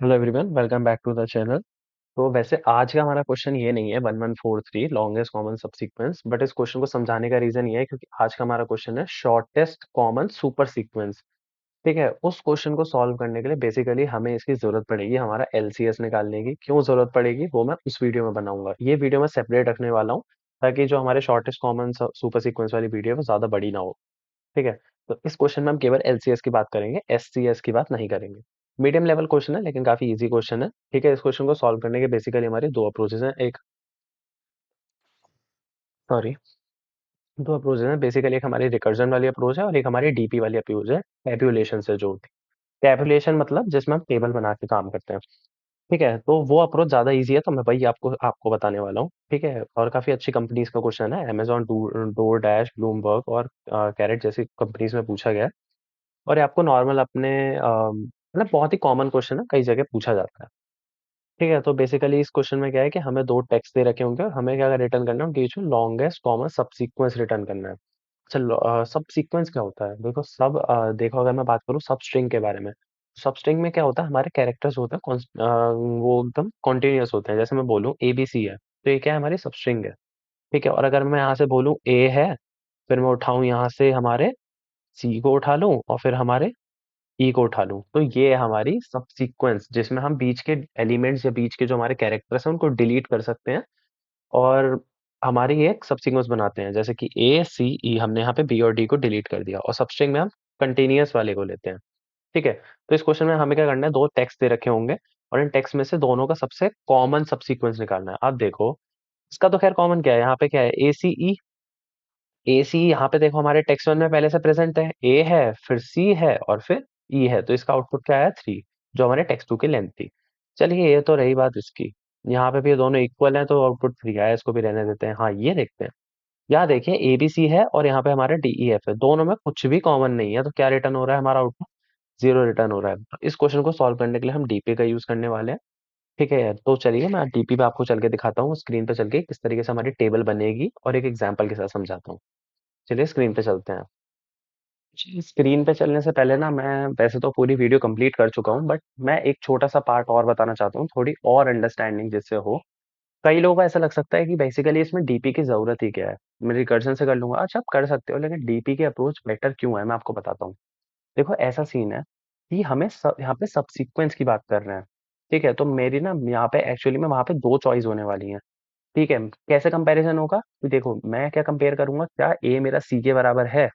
Hello everyone, welcome back to the channel. तो वैसे आज का हमारा क्वेश्चन ये नहीं है 1143 लॉन्गेस्ट कॉमन सबसीक्वेंस, बट इस क्वेश्चन को समझाने का रीजन ये है क्योंकि आज का हमारा क्वेश्चन है शॉर्टेस्ट कॉमन सुपर सीक्वेंस। ठीक है, उस क्वेश्चन को सॉल्व करने के लिए बेसिकली हमें इसकी जरूरत पड़ेगी हमारा एलसीएस निकालने की। क्यों जरूरत पड़ेगी वो मैं उस वीडियो में बनाऊंगा। ये वीडियो मैं सेपरेट रखने वाला हूँ ताकि जो हमारे शॉर्टेस्ट कॉमन सुपर सीक्वेंस वाली वीडियो है वो ज्यादा बड़ी ना हो। ठीक है, तो इस क्वेश्चन में हम केवल एलसीएस की बात करेंगे, एससीएस की बात नहीं करेंगे। मीडियम लेवल क्वेश्चन है लेकिन काफी इजी क्वेश्चन है। ठीक है, इस क्वेश्चन को सॉल्व करने के बेसिकली हमारे दो अप्रोचेस हैं। एक सॉरी दो अप्रोचेस हैं बेसिकली। एक हमारी रिकर्जन वाली अप्रोच है और एक हमारी डीपी वाली अप्रोच है, टैबुलेशन से जो होती है। टैबुलेशन मतलब जिसमें हम टेबल बना के काम करते हैं। ठीक है, तो वो अप्रोच ज्यादा इजी है, तो मैं वही आपको आपको बताने वाला हूँ। ठीक है, और काफी अच्छी कंपनीज का क्वेश्चन है, अमेजॉन, डोर डैश, ब्लूमबर्ग और कैरेट जैसी कंपनीज में पूछा गया है। और ये आपको नॉर्मल अपने मतलब बहुत ही कॉमन क्वेश्चन है, कई जगह पूछा जाता है। ठीक है, तो बेसिकली इस क्वेश्चन में क्या है कि हमें दो टेक्स्ट दे रखे होंगे और हमें क्या रिटर्न करना है, उनके बीच में longest common sub sequence return करना है। अच्छा, सब सीक्वेंस क्या होता है? देखो देखो, अगर मैं बात करूँ सब स्ट्रिंग के बारे में, सब स्ट्रिंग में क्या होता है, हमारे कैरेक्टर्स होते हैं वो एकदम कॉन्टिन्यूअस होते हैं। जैसे मैं बोलूँ एबीसी है, तो ये क्या है, हमारी सब स्ट्रिंग है। ठीक है, और अगर मैं यहाँ से बोलूँ ए है, फिर मैं उठाऊं यहाँ से हमारे सी को उठा लूं और फिर हमारे ई को उठा लूं, तो ये है हमारी सब सीक्वेंस जिसमें हम बीच के एलिमेंट्स या बीच के जो हमारे कैरेक्टर्स हैं उनको डिलीट कर सकते हैं और हमारी एक सब सीक्वेंस बनाते हैं। जैसे कि ए सी ई, हमने यहाँ पे बी और डी को डिलीट कर दिया और सबस्ट्रिंग में हम कंटिन्यूअस वाले को लेते हैं। ठीक है, तो इस क्वेश्चन में हमें क्या करना है, दो टेक्स्ट दे रखे होंगे और इन टेक्स्ट में से दोनों का सबसे कॉमन सब सीक्वेंस निकालना है। अब देखो, इसका तो खैर कॉमन क्या है, यहाँ पे क्या है, ए सी ई। ए सी यहाँ पे देखो हमारे टेक्स्ट वन में पहले से प्रेजेंट है, ए है, फिर सी है और फिर ई है, तो इसका आउटपुट क्या आया, 3, जो हमारे टेक्स्ट टू की लेंथ थी। चलिए, ये तो रही बात इसकी। यहाँ पे भी ये दोनों इक्वल हैं तो आउटपुट 3 आया, इसको भी रहने देते हैं। हाँ, ये देखते हैं। यहाँ देखिए ए बी सी है और यहाँ पे हमारा डी ई एफ है, दोनों में कुछ भी कॉमन नहीं है, तो क्या रिटर्न हो रहा है, हमारा आउटपुट 0 रिटर्न हो रहा है। तो इस क्वेश्चन को सॉल्व करने के लिए हम डीपी का यूज करने वाले हैं। ठीक है, तो चलिए मैं डीपी पे आपको चल के दिखाता हूँ, स्क्रीन पे चल के किस तरीके से हमारी टेबल बनेगी और एक एग्जाम्पल के साथ समझाता हूँ। चलिए स्क्रीन पे चलते हैं। जी, स्क्रीन पे चलने से पहले ना, मैं वैसे तो पूरी वीडियो कंप्लीट कर चुका हूँ, बट मैं एक छोटा सा पार्ट और बताना चाहता हूँ, थोड़ी और अंडरस्टैंडिंग जिससे हो। कई लोगों को ऐसा लग सकता है कि बेसिकली इसमें डीपी की जरूरत ही क्या है, मैं रिकर्जन से कर लूंगा। अच्छा, आप कर सकते हो, लेकिन डीपी की अप्रोच बेटर क्यों है मैं आपको बताता हूँ। देखो, ऐसा सीन है कि यहाँ पे सब सीक्वेंस की बात कर रहे हैं। ठीक है, तो मेरी ना यहाँ पे एक्चुअली में वहाँ पे दो चॉइस होने वाली है। ठीक है, कैसे कंपैरिजन होगा कि देखो, मैं क्या कंपेयर करूंगा, क्या ए मेरा सी के बराबर है।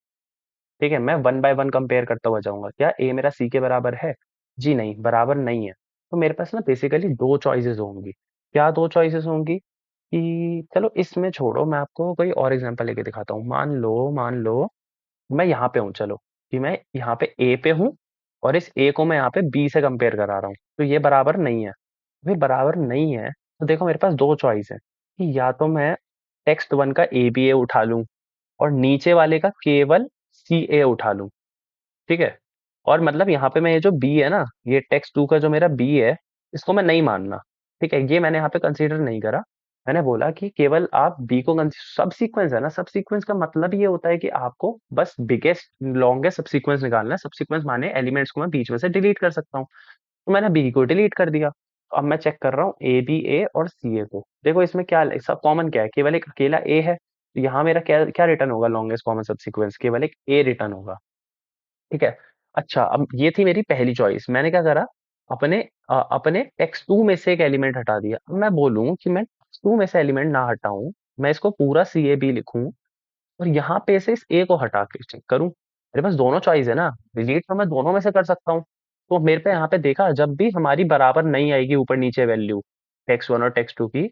ठीक है, मैं वन बाय वन कंपेयर करता हुआ जाऊंगा, क्या ए मेरा सी के बराबर है? जी नहीं, बराबर नहीं है। तो मेरे पास ना बेसिकली दो चॉइसेस होंगी। क्या दो चॉइसेस होंगी कि चलो इसमें छोड़ो, मैं आपको कोई और एग्जांपल लेके दिखाता हूँ। मान लो मैं यहाँ पे हूँ, चलो कि मैं यहाँ पे ए पे हूँ और इस ए को मैं यहाँ पे बी से कंपेयर करा रहा हूँ, तो ये बराबर नहीं है। फिर बराबर नहीं है तो देखो, मेरे पास दो चॉइस है कि या तो मैं टेक्स्ट वन का ए बी ए उठा लूं और नीचे वाले का केवल सी ए उठा लूं। ठीक है, और मतलब यहाँ पे मैं ये जो बी है ना, ये टेक्स्ट टू का जो मेरा बी है, इसको मैं नहीं मानना। ठीक है, ये मैंने यहाँ पे कंसीडर नहीं करा। मैंने बोला कि केवल आप बी को सब सीक्वेंस है ना, सब सीक्वेंस का मतलब ये होता है कि आपको बस बिगेस्ट लॉन्गेस्ट सब सीक्वेंस निकालना है। सब सीक्वेंस माने एलिमेंट्स को मैं बीच में से डिलीट कर सकता हूँ, तो मैंने बी को डिलीट कर दिया। तो अब मैं चेक कर रहा हूँ ए बी ए और सी ए को, देखो इसमें क्या सब कॉमन क्या है, केवल एक अकेला ए है, तो यहाँ मेरा क्या क्या रिटर्न होगा, लॉन्गेस्ट कॉमन सब सीक्वेंस केवल एक ए रिटर्न होगा। ठीक है, अच्छा, अब ये थी मेरी पहली चॉइस। मैंने क्या करा, अपने टेक्स्ट टू में से एक एलिमेंट हटा दिया। अब मैं बोलूं कि मैं टेक्स्ट टू में से एलिमेंट ना हटाऊं, मैं इसको पूरा सी ए बी लिखूं और यहाँ पे से इस ए को हटा के चेक करूं, मेरे पास दोनों चॉइस है ना, डिलीट तो मैं दोनों में से कर सकता हूँ। तो मेरे पे यहाँ पे देखा, जब भी हमारी बराबर नहीं आएगी ऊपर नीचे वैल्यू, टेक्स्ट वन और टेक्स्ट टू की,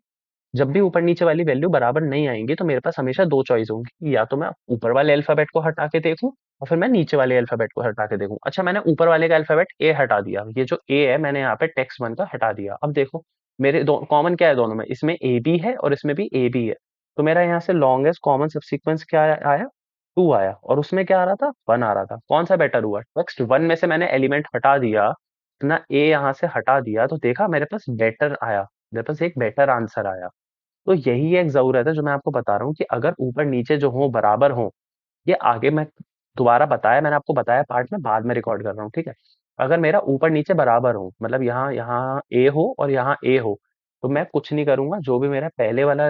जब भी ऊपर नीचे वाली वैल्यू बराबर नहीं आएंगी, तो मेरे पास हमेशा दो चॉइस होंगी कि या तो मैं ऊपर वाले अल्फाबेट को हटा के देखूं और फिर मैं नीचे वाले अल्फाबेट को हटा के देखूं। अच्छा, मैंने ऊपर वाले का अल्फाबेट ए हटा दिया, ये जो ए है मैंने यहाँ पे टेक्स्ट वन का हटा दिया। अब देखो, मेरे दो कॉमन क्या है दोनों में, इसमें ए बी है और इसमें भी ए बी है, तो मेरा यहाँ से लॉन्गेस्ट कॉमन सबसीक्वेंस क्या आया, 2 आया, और उसमें क्या आ रहा था, 1 आ रहा था। कौन सा बेटर हुआ, टेक्स्ट वन में से मैंने एलिमेंट हटा दिया, ना ए यहाँ से हटा दिया, तो देखा मेरे पास बेटर आया, मेरे पास एक बेटर आंसर आया। तो यही एक ज़रूरत है जो मैं आपको बता रहा हूँ कि अगर ऊपर-नीचे जो हो बराबर हो, ये आगे मैं दोबारा बताया, मैंने आपको बताया पार्ट में बाद में रिकॉर्ड कर रहा हूँ, ठीक है? अगर मेरा ऊपर नीचे बराबर हो, मतलब यहाँ यहाँ ए हो और यहाँ ए हो, तो मैं कुछ नहीं करूंगा, जो भी मेरा पहले वाला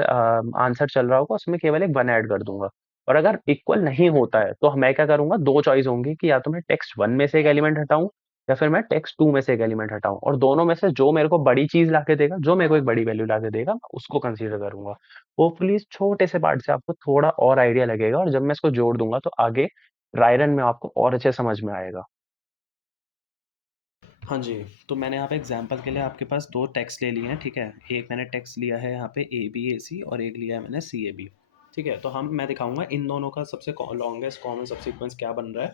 आंसर चल रहा होगा उसमें केवल एक 1 ऐड कर दूंगा। और अगर इक्वल नहीं होता है तो मैं क्या करूंगा, दो चॉइस होंगी कि या तो मैं टेक्स्ट 1 में से एक एलिमेंट हटाऊं या फिर मैं टेक्स्ट 2 में से एक एलिमेंट हटाऊं, और दोनों में से जो मेरे को बड़ी चीज लाके देगा, जो मेरे को एक बड़ी वैल्यू लाके देगा, मैं उसको कंसीडर करूंगा। होपफुली इस छोटे से पार्ट से आपको थोड़ा और आइडिया लगेगा, और जब मैं इसको जोड़ दूंगा तो आगे रायरन में आपको और अच्छे समझ में आएगा। हाँ जी, तो मैंने यहाँ पे एग्जांपल के लिए आपके पास 2 टेक्स्ट ले लिए हैं, ठीक है? एक मैंने टेक्स्ट लिया है यहाँ पे ABAC और एक लिया है मैंने CAB, ठीक है? तो मैं दिखाऊँगा इन दोनों का सबसे लॉन्गेस्ट कॉमन सबसीक्वेंस क्या बन रहा है,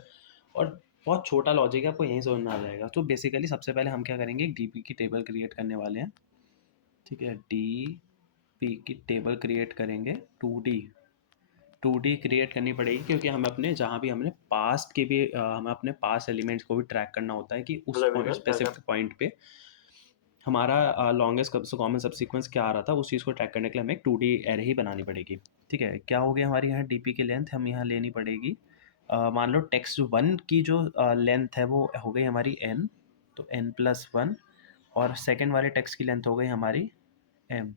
और बहुत छोटा लॉजिक है, आपको यहीं समझ में आ जाएगा। तो बेसिकली सबसे पहले हम क्या करेंगे, एक DP की टेबल क्रिएट करने वाले हैं, ठीक है? DP की टेबल क्रिएट करेंगे, 2D क्रिएट करनी पड़ेगी, क्योंकि हमें अपने जहाँ भी हमने पास्ट के भी हमें अपने पास्ट एलिमेंट्स को भी ट्रैक करना होता है कि उस स्पेसिफिक पॉइंट पे हमारा लॉन्गेस्ट कॉमन सबसीक्वेंस क्या आ रहा था, उस चीज़ को ट्रैक करने के लिए हमें एक 2D एरे ही बनानी पड़ेगी, ठीक है? क्या हो गया, हमारी यहाँ DP की लेंथ हम यहाँ लेनी पड़ेगी, मान लो टेक्स्ट 1 की जो लेंथ है वो हो गई हमारी n, तो n+1, और सेकेंड वाले टेक्स्ट की लेंथ हो गई हमारी m,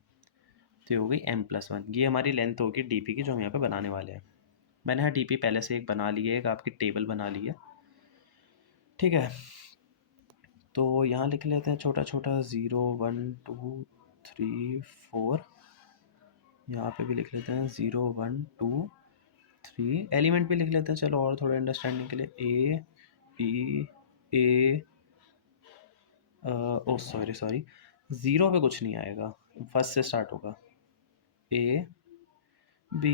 तो ये हो गई m+1। ये हमारी लेंथ होगी DP की जो हम यहाँ पे बनाने वाले हैं। मैंने यहाँ DP पहले से एक बना ली है, एक आपकी टेबल बना ली है, ठीक है? तो यहाँ लिख लेते हैं छोटा छोटा 0 1 2 3 4, यहाँ पे भी लिख लेते हैं 0 1 2 3, एलिमेंट भी लिख लेते हैं चलो और थोड़ा अंडरस्टैंडिंग के लिए, A oh sorry sorry, zero पे कुछ नहीं आएगा, फर्स्ट से स्टार्ट होगा, A B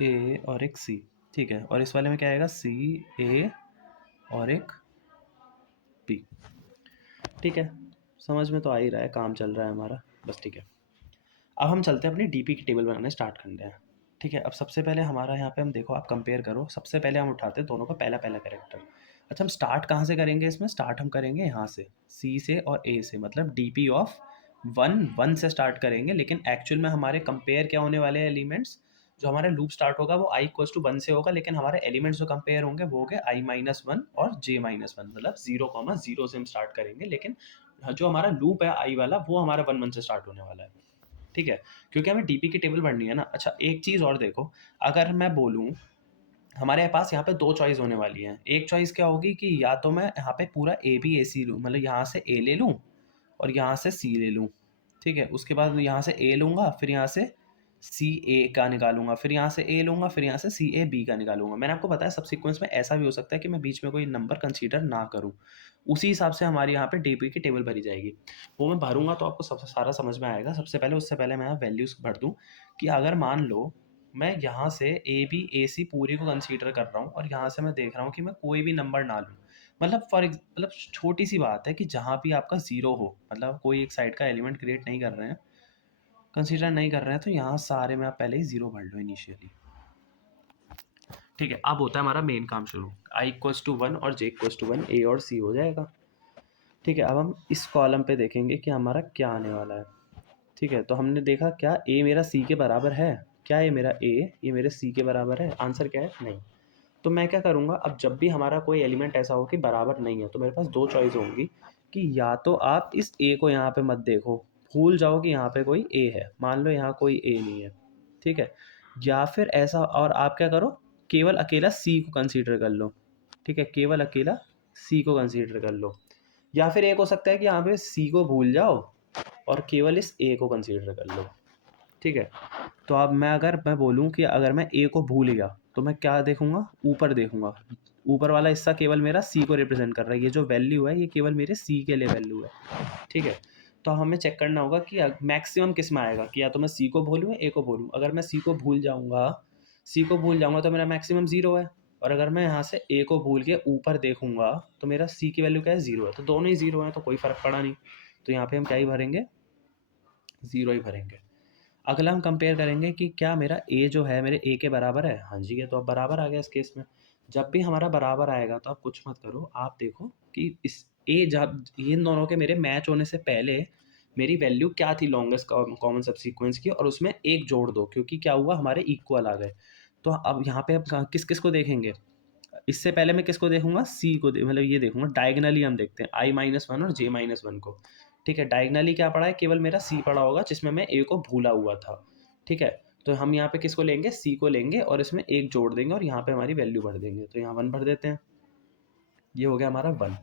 A और एक C, ठीक है? और इस वाले में क्या आएगा, CA और एक B, ठीक है? समझ में तो आ ही रहा है, काम चल रहा है हमारा बस, ठीक है? अब हम चलते हैं अपनी DP की टेबल बनाने स्टार्ट करते हैं, ठीक है? अब सबसे पहले हमारा यहाँ पे हम देखो, आप कंपेयर करो, सबसे पहले हम उठाते हैं दोनों का पहला पहला कैरेक्टर। अच्छा, हम स्टार्ट कहाँ से करेंगे, इसमें स्टार्ट हम करेंगे यहाँ से, C से और A से, मतलब DP ऑफ 1 से स्टार्ट करेंगे, लेकिन एक्चुअल में हमारे कंपेयर क्या होने वाले हैं एलिमेंट्स, जो हमारा लूप स्टार्ट होगा वो i=1 से होगा, लेकिन हमारे एलिमेंट्स जो कंपेयर होंगे वो होंगे i-1 और j-1, मतलब 0,0 से हम स्टार्ट करेंगे, लेकिन जो हमारा लूप है i वाला वो हमारा 1 से स्टार्ट होने वाला है, ठीक है? क्योंकि हमें DP की टेबल बढ़नी है ना। अच्छा, एक चीज़ और देखो, अगर मैं बोलूँ, हमारे पास यहाँ पे 2 चॉइस होने वाली हैं। एक चॉइस क्या होगी कि या तो मैं यहाँ पे पूरा AB AC लूँ, मतलब यहाँ से A ले लूँ और यहाँ से C ले लूँ, ठीक है? उसके बाद यहाँ से A लूँगा, फिर यहाँ से CA का निकालूँगा, फिर यहाँ से A लूँगा, फिर यहाँ से CAB का निकालूँगा। मैंने आपको बताया सबसीक्वेंस में ऐसा भी हो सकता है कि मैं बीच में कोई नंबर कंसीडर ना करूँ। उसी हिसाब से हमारी यहाँ पे DP की टेबल भरी जाएगी। वो मैं भरूँगा तो आपको सब सारा समझ में आएगा। सबसे पहले, उससे पहले मैं यहाँ वैल्यूज़ भर दूँ कि अगर मान लो मैं यहाँ से AB AC पूरी को कंसीडर कर रहा हूँ और यहाँ से मैं देख रहा हूँ कि मैं कोई भी नंबर ना लूँ, मतलब मतलब छोटी सी बात है कि जहाँ भी आपका ज़ीरो हो, मतलब कोई एक साइड का एलिमेंट क्रिएट नहीं कर रहे हैं, कंसीडर नहीं कर रहे हैं, तो यहाँ सारे में आप पहले ही ज़ीरो भर लो इनिशियली, ठीक है? अब होता है हमारा मेन काम शुरू, i=1 और j=1, A और C हो जाएगा, ठीक है? अब हम इस कॉलम पे देखेंगे कि हमारा क्या आने वाला है, ठीक है? तो हमने देखा क्या A मेरा C के बराबर है, क्या ये मेरा A ये मेरे C के बराबर है, आंसर क्या है, नहीं। तो मैं क्या करूँगा, अब जब भी हमारा कोई एलिमेंट ऐसा हो कि बराबर नहीं है, तो मेरे पास 2 चॉइस होंगी कि या तो आप इस A को यहाँ पे मत देखो, भूल जाओ कि यहाँ पे कोई A है, मान लो यहाँ कोई A नहीं है, ठीक है? या फिर ऐसा, और आप क्या करो, केवल अकेला C को कंसीडर कर लो, ठीक है? केवल अकेला C को कंसीडर कर लो। या फिर एक हो सकता है कि यहाँ पे C को भूल जाओ और केवल इस A को कंसीडर कर लो, ठीक है? तो अब मैं बोलूँ कि अगर मैं A को भूल गया तो मैं क्या देखूँगा, ऊपर देखूँगा, ऊपर वाला हिस्सा केवल मेरा C को रिप्रेजेंट कर रहा है, ये जो वैल्यू है ये केवल मेरे C के लिए वैल्यू है, ठीक है? तो हमें चेक करना होगा कि मैक्सिमम किस में आएगा, कि या तो मैं C को भूलूँ या A को भूलूँ। अगर मैं C को भूल जाऊँगा तो मेरा मैक्सिमम 0 है, और अगर मैं यहाँ से A को भूल के ऊपर देखूँगा तो मेरा C की वैल्यू क्या है, 0 है, तो दोनों ही 0 हैं, तो कोई फ़र्क पड़ा नहीं। तो यहाँ पे हम क्या ही भरेंगे, 0 ही भरेंगे। अगला हम कंपेयर करेंगे कि क्या मेरा A जो है मेरे A के बराबर है, हाँ जी, ये तो अब बराबर आ गया इस केस में। जब भी हमारा बराबर आएगा तो आप कुछ मत करो, आप देखो कि इस A जब इन दोनों के मेरे मैच होने से पहले मेरी वैल्यू क्या थी लॉन्गेस्ट कॉमन सबसीक्वेंस की, और उसमें एक जोड़ दो, क्योंकि क्या हुआ, हमारे इक्वल आ गए। तो अब यहाँ पे आप किस किस को देखेंगे, इससे पहले मैं किसको देखूंगा, सी को मतलब ये देखूंगा डायगनली, हम देखते हैं i-1 और j-1 को। ठीक है, डायगनली क्या पड़ा है, केवल मेरा सी पड़ा होगा जिसमें मैं ए को भूला हुआ था। ठीक है, तो हम यहाँ पे किसको लेंगे, सी को लेंगे और इसमें एक जोड़ देंगे और यहाँ पे हमारी वैल्यू भर देंगे, तो यहाँ 1 भर देते हैं। ये हो गया हमारा 1।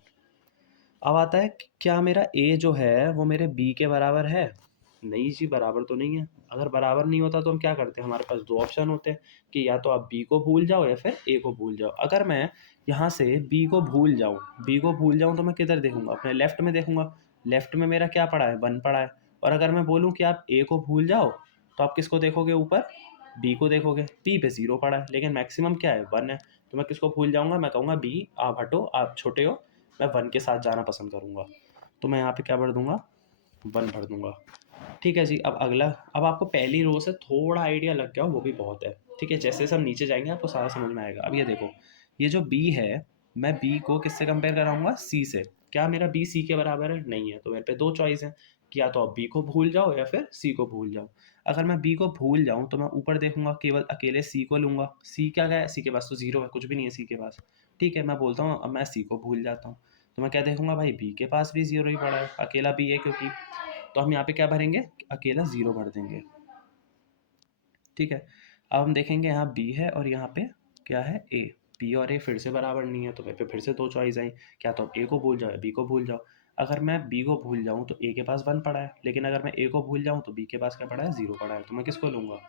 अब आता है क्या मेरा ए जो है वो मेरे बी के बराबर है। नहीं जी, बराबर तो नहीं है। अगर बराबर नहीं होता तो हम क्या करते हैं, हमारे पास दो ऑप्शन होते हैं कि या तो आप बी को भूल जाओ या फिर ए को भूल जाओ। अगर मैं यहाँ से बी को भूल जाऊँ, तो मैं किधर देखूंगा, अपने लेफ्ट में देखूंगा। लेफ्ट में मेरा क्या पड़ा है, 1 पड़ा है। और अगर मैं बोलूँ कि आप ए को भूल जाओ, तो आप किसको देखोगे, ऊपर बी को देखोगे। बी पे 0 पड़ा है, लेकिन मैक्सिमम क्या है, 1 है। तो मैं किसको भूल जाऊंगा, मैं कहूँगा बी आप हटो, आप छोटे हो, मैं 1 के साथ जाना पसंद करूँगा। तो मैं यहाँ पे क्या भर दूंगा, 1 भर दूंगा। ठीक है जी, अब अगला, अब आपको पहली रो से थोड़ा आइडिया लग गया हो वो भी बहुत है। ठीक है, जैसे जैसे हम नीचे जाएंगे आपको सारा समझ में आएगा। अब ये देखो, ये जो बी है, मैं बी को किससे कंपेयर कराऊंगा, सी से। क्या मेरा बी सी के बराबर है, नहीं है। तो मेरे पे दो चॉइस है कि या तो आप बी को भूल जाओ या फिर सी को भूल जाओ। अगर मैं बी को भूल जाऊँ तो मैं ऊपर देखूंगा, केवल अकेले सी को लूंगा। सी क्या है, सी के पास तो 0 है, कुछ भी नहीं है सी के पास। ठीक है, मैं बोलता हूँ अब मैं सी को भूल जाता हूँ, तो मैं क्या देखूंगा भाई, बी के पास भी 0 ही पड़ा है, अकेला बी है क्योंकि। तो हम यहाँ पे क्या भरेंगे, अकेला 0 भर देंगे। ठीक है, अब हम देखेंगे यहाँ बी है और यहाँ पे क्या है, ए। बी और ए फिर से बराबर नहीं है, तो मेरे पे फिर से दो चॉइस आई, क्या तो आप ए को भूल जाओ या बी को भूल जाओ। अगर मैं बी को भूल जाऊँ तो ए के पास 1 पड़ा है, लेकिन अगर मैं ए को भूल जाऊँ तो बी के पास क्या पड़ा है, 0 पड़ा है। तो मैं किसको लूँगा,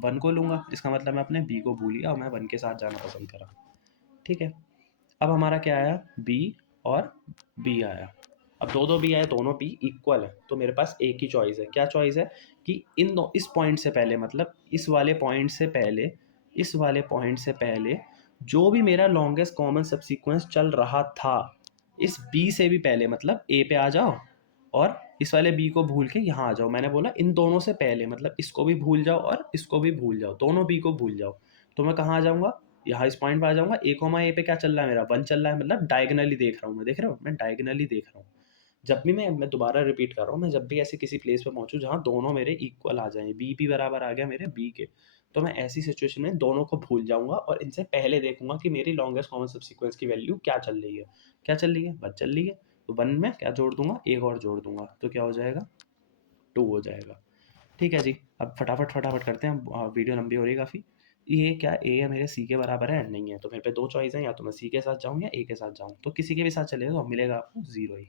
1 को लूँगा। इसका मतलब मैं अपने बी को भूल गया और मैं 1 के साथ जाना पसंद करा। ठीक है, अब हमारा क्या आया, बी और बी आया। अब दो दो बी आए, दोनों बी इक्वल है, तो मेरे पास एक ही चॉइस है। क्या चॉइस है कि इन दो, इस पॉइंट से पहले, मतलब इस वाले पॉइंट से पहले, इस वाले पॉइंट से पहले जो भी मेरा लॉन्गेस्ट कॉमन सबसीक्वेंस चल रहा था, इस बी से भी पहले, मतलब ए पे आ जाओ और इस वाले बी को भूल के यहाँ आ जाओ। मैंने बोला इन दोनों से पहले, मतलब इसको भी भूल जाओ और इसको भी भूल जाओ, दोनों बी को भूल जाओ। तो मैं कहाँ आ जाऊँगा, यहाँ इस पॉइंट पे आ जाऊँगा। ए कोमा ए पे क्या चल रहा है मेरा, 1 चल रहा है, मतलब डायगनली देख रहा हूँ मैं, देख रहे हो, मैं डायगनली देख रहा हूँ। जब भी मैं दोबारा रिपीट कर रहा हूँ, मैं जब भी ऐसे किसी प्लेस पे पहुंचूँ जहाँ दोनों मेरे इक्वल आ जाएं, बी भी बराबर आ गया मेरे बी के, तो मैं ऐसी सिचुएशन में दोनों को भूल जाऊंगा और इनसे पहले देखूंगा कि मेरी लॉन्गेस्ट कॉमन सबसीक्वेंस की वैल्यू क्या चल रही है। क्या चल रही है, 1 चल रही है। तो 1 में क्या जोड़ दूंगा, एक और जोड़ दूंगा, तो क्या हो जाएगा, 2 हो जाएगा। ठीक है जी, अब फटाफट फटाफट करते हैं, वीडियो लंबी हो रही है काफ़ी। ये क्या ए है मेरे सी के बराबर है, नहीं है। तो मेरे पे दो चॉइस है, या तो मैं सी के साथ जाऊँ या ए के साथ जाऊँ। तो किसी के भी साथ चलेगा तो मिलेगा आपको 0 ही।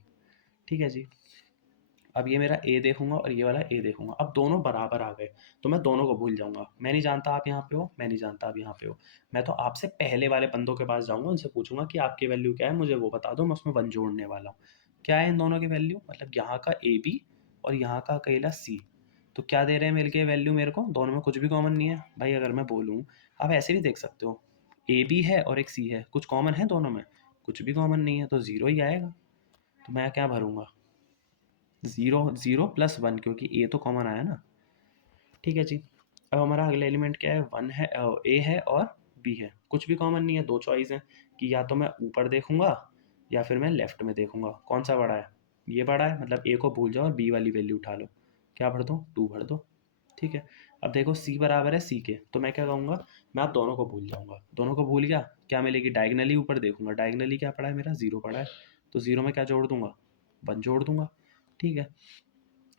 ठीक है जी, अब ये मेरा ए देखूंगा और ये वाला ए देखूंगा, अब दोनों बराबर आ गए, तो मैं दोनों को भूल जाऊंगा। मैं नहीं जानता आप यहाँ पे हो, मैं नहीं जानता आप यहाँ पे हो। मैं तो आपसे पहले वाले बंदों के पास जाऊंगा, उनसे पूछूंगा कि आपकी वैल्यू क्या है, मुझे वो बता दो, मैं उसमें 1 जोड़ने वाला हूँ। क्या है इन दोनों की वैल्यू, मतलब यहाँ का ए बी और यहाँ का अकेला सी, तो क्या दे रहे हैं मिलके वैल्यू मेरे को, दोनों में कुछ भी कॉमन नहीं है भाई। अगर मैं बोलूँ, आप ऐसे भी देख सकते हो, ए बी है और एक सी है, कुछ कॉमन है दोनों में, कुछ भी कॉमन नहीं है, तो 0 ही आएगा। तो मैं क्या भरूंगा, 0 0 प्लस 1, क्योंकि ए तो कॉमन आया ना। ठीक है जी, अब हमारा अगला एलिमेंट क्या है, 1 है, ए है और बी है, कुछ भी कॉमन नहीं है। दो चॉइस है कि या तो मैं ऊपर देखूंगा या फिर मैं लेफ्ट में देखूंगा, कौन सा बड़ा है, ये बड़ा है, मतलब ए को भूल जाओ और बी वाली वैल्यू उठा लो। क्या भर दो, 2 भर दो। ठीक है, अब देखो सी बराबर है सी के, तो मैं क्या कहूँगा, मैं आप दोनों को भूल जाऊंगा। दोनों को भूल गया, क्या मिलेगी, डायगनली ऊपर देखूंगा, डायगनली क्या पड़ा है मेरा, 0 पड़ा है। तो 0 में क्या जोड़ दूंगा, 1 जोड़ दूंगा। ठीक है,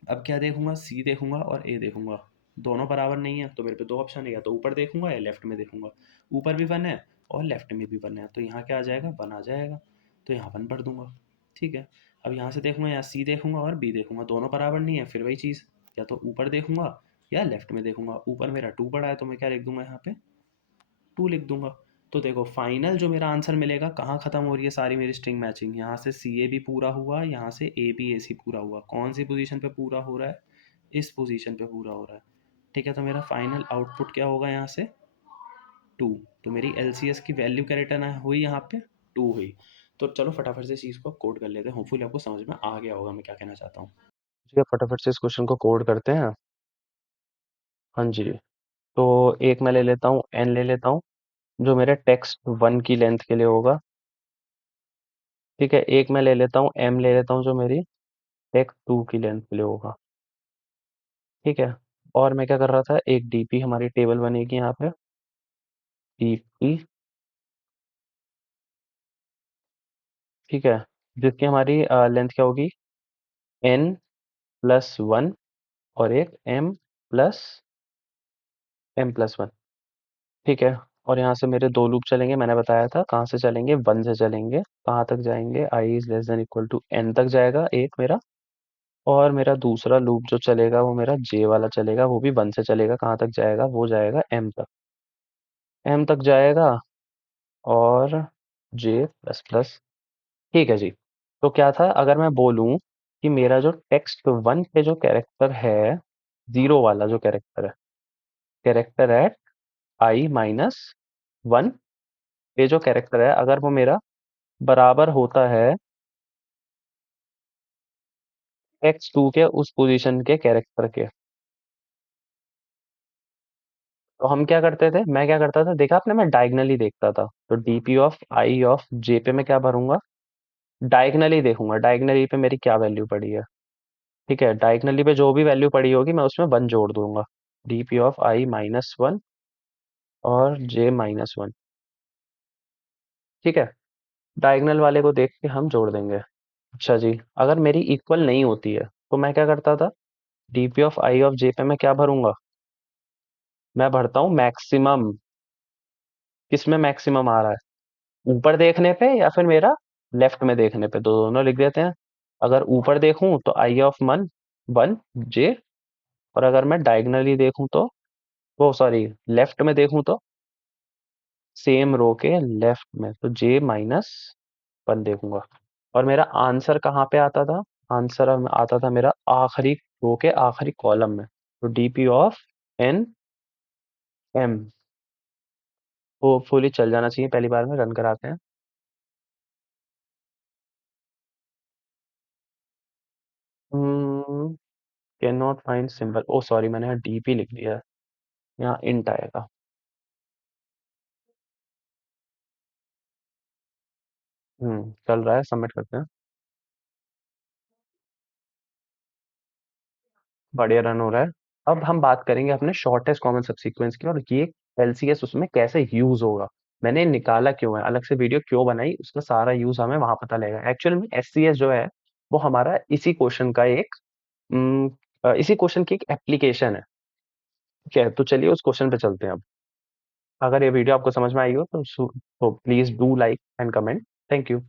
अब क्या देखूंगा, सी देखूंगा और ए देखूंगा, दोनों बराबर नहीं है, तो मेरे पे दो ऑप्शन है, या तो ऊपर देखूंगा या लेफ्ट में देखूंगा। ऊपर भी 1 है और लेफ्ट में भी 1 है, तो यहाँ क्या आ जाएगा, 1 आ जाएगा। तो यहाँ 1 भर दूंगा। ठीक है, अब यहाँ से देखूंगा, यहाँ सी देखूंगा और बी देखूंगा, दोनों बराबर नहीं है, फिर वही चीज़, या तो ऊपर देखूंगा या लेफ्ट में देखूंगा। ऊपर मेरा 2 पड़ा है, तो मैं क्या लिख दूंगा यहाँ पे, 2 लिख दूंगा। तो देखो फाइनल जो मेरा आंसर मिलेगा, कहाँ खत्म हो रही है सारी मेरी स्ट्रिंग मैचिंग, यहाँ से सी ए भी पूरा हुआ, यहाँ से ए बी ए सी पूरा हुआ, कौन सी पोजीशन पे पूरा हो रहा है, इस पोजीशन पे पूरा हो रहा है। ठीक है, तो मेरा फाइनल आउटपुट क्या होगा यहाँ से, 2। तो मेरी एल सी एस की वैल्यू क्या रिटर्न हुई यहाँ पे, 2 हुई। तो चलो फटाफट से इस चीज़ को कोड कर लेते हैं, होपफुली आपको समझ में आ गया होगा मैं क्या कहना चाहता हूँ। चलिए फटाफट से इस क्वेश्चन को कोड करते हैं। हाँ जी, तो एक मैं ले लेता हूँ, एन ले लेता हूँ, जो मेरे टेक्स्ट 1 की लेंथ के लिए होगा। ठीक है, एक मैं ले लेता हूँ, एम ले लेता हूँ, जो मेरी टेक्स्ट 2 की लेंथ के लिए होगा। ठीक है, और मैं क्या कर रहा था, एक डीपी हमारी टेबल बनेगी यहाँ पे, डीपी ठीक है, जिसकी हमारी लेंथ क्या होगी, n+1 और एक m+1। ठीक है, और यहाँ से मेरे दो लूप चलेंगे, मैंने बताया था कहाँ से चलेंगे, 1 से चलेंगे, कहाँ तक जाएंगे, i is less than equal to n तक जाएगा एक मेरा, और मेरा दूसरा लूप जो चलेगा वो मेरा j वाला चलेगा, वो भी 1 से चलेगा, कहाँ तक जाएगा, वो जाएगा m तक, m तक जाएगा, और j प्लस प्लस। ठीक है जी। तो क्या था, अगर मैं बोलूं कि मेरा जो टेक्स्ट 1 पे जो कैरेक्टर है, 0 वाला जो कैरेक्टर है, कैरेक्टर एट i-1 पे जो कैरेक्टर है, अगर वो मेरा बराबर होता है x2 के उस पोजीशन के कैरेक्टर के, तो हम क्या करते थे, मैं क्या करता था, देखा आपने, मैं डायगनली देखता था, तो डीपी ऑफ आई ऑफ जे पे मैं क्या भरूंगा, डायगनली देखूंगा, डायगनली पे मेरी क्या वैल्यू पड़ी है। ठीक है, डायगनली पे जो भी वैल्यू पड़ी होगी मैं उसमें 1 जोड़ दूंगा, डीपी ऑफ i-1 और j-1। ठीक है, डायगनल वाले को देख के हम जोड़ देंगे। अच्छा जी, अगर मेरी इक्वल नहीं होती है तो मैं क्या करता था, डीपी ऑफ आई ऑफ जे पे मैं क्या भरूंगा, मैं भरता हूँ मैक्सिमम। किसमें मैक्सिमम आ रहा है, ऊपर देखने पे या फिर मेरा लेफ्ट में देखने पे, तो दोनों लिख देते हैं। अगर ऊपर देखूं तो आई ऑफ 1 जे, और अगर मैं डायगनली देखूं तो, वो सॉरी लेफ्ट में देखूं तो सेम रो के लेफ्ट में, तो j-1 देखूंगा। और मेरा आंसर कहाँ पे आता था, आंसर आता था मेरा आखिरी रो के आखिरी कॉलम में, तो DP of n m, hopefully चल जाना चाहिए, पहली बार में रन कराते हैं। Can not find symbol, oh sorry मैंने यहाँ डीपी लिख दिया है, यहाँ इंट आएगा। चल रहा है, सबमिट करते हैं। बढ़िया रन हो रहा है। अब हम बात करेंगे अपने शॉर्टेस्ट कॉमन सबसीक्वेंस की, और ये एलसीएस उसमें कैसे यूज होगा, मैंने निकाला क्यों है, अलग से वीडियो क्यों बनाई, उसका सारा यूज हमें वहां पता लगेगा। एक्चुअल में एससीएस जो है वो हमारा इसी क्वेश्चन का एक इसी क्वेश्चन की एक एप्लीकेशन है। ठीक है, तो चलिए उस क्वेश्चन पे चलते हैं अब। अगर ये वीडियो आपको समझ में आई हो तो please do like and comment. Thank you.